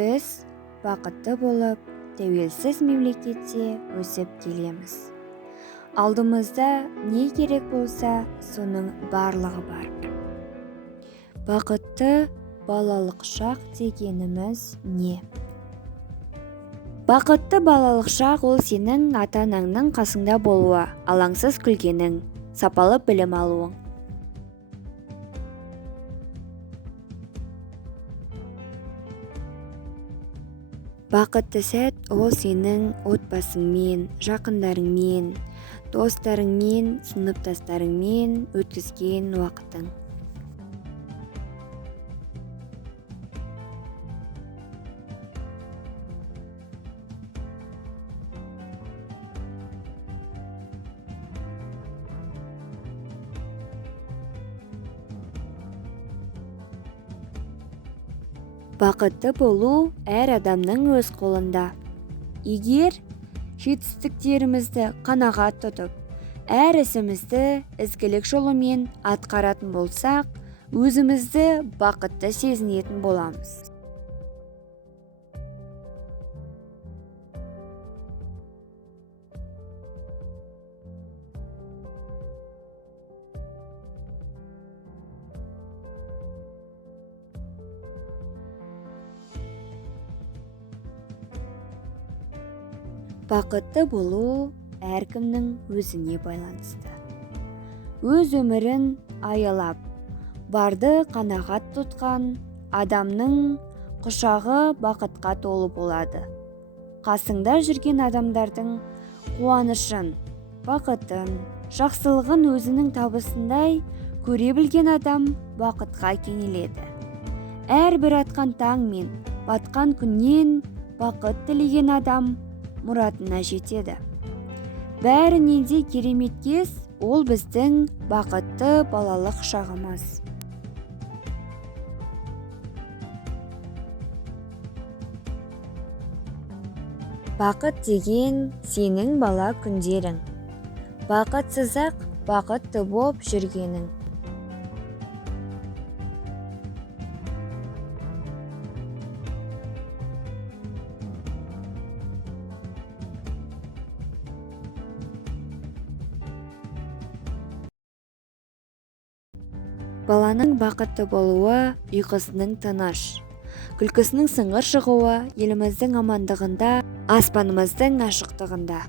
біз бақытты болып, тәуелсіз мемлекетте өсіп келеміз. Алдымызда не керек болса, соның барлығы бар. Бақытты балалық шақ дегеніміз не? Бақытты балалық шақ ол сенің ата-анаңның қасыңда болуы, алаңсыз күлгенің, сапалы білім алуың. Бақытты сәт ол сенің отбасыңмен, жақындарыңмен, достарыңмен, сыныптастарыңмен өткізген уақытың. Бақытты болу әр адамның өз қолында. Егер жетістіктерімізді қанағат тұтып, әр ісімізді ізгілік жолымен атқаратын болсақ, өзімізді бақытты сезінетін боламыз. Бақытты болу әркімнің өзіне байланысты. Өз өмірін аялап, барды қанағат тұтқан адамның құшағы бақытқа толы болады. Қасыңда жүрген адамдардың қуанышын, бақытын, жақсылығын өзінің табысындай көре білген адам бақытқа кенеледі. Әрбір атқан таң мен батқан күннен бақыт тілеген адам мұратына жетеді. Бәрінен де керемет кез ол біздің бақытты балалық шағымыз. Бақыт деген сенің бала күндерің. Бақытсыз-ақ бақытты боп жүргенің. Баланың бақытты болуы, ұйқысының тыныш, күлкісінің сыңғыр шығуы еліміздің амандығында, аспанымыздың ашықтығында.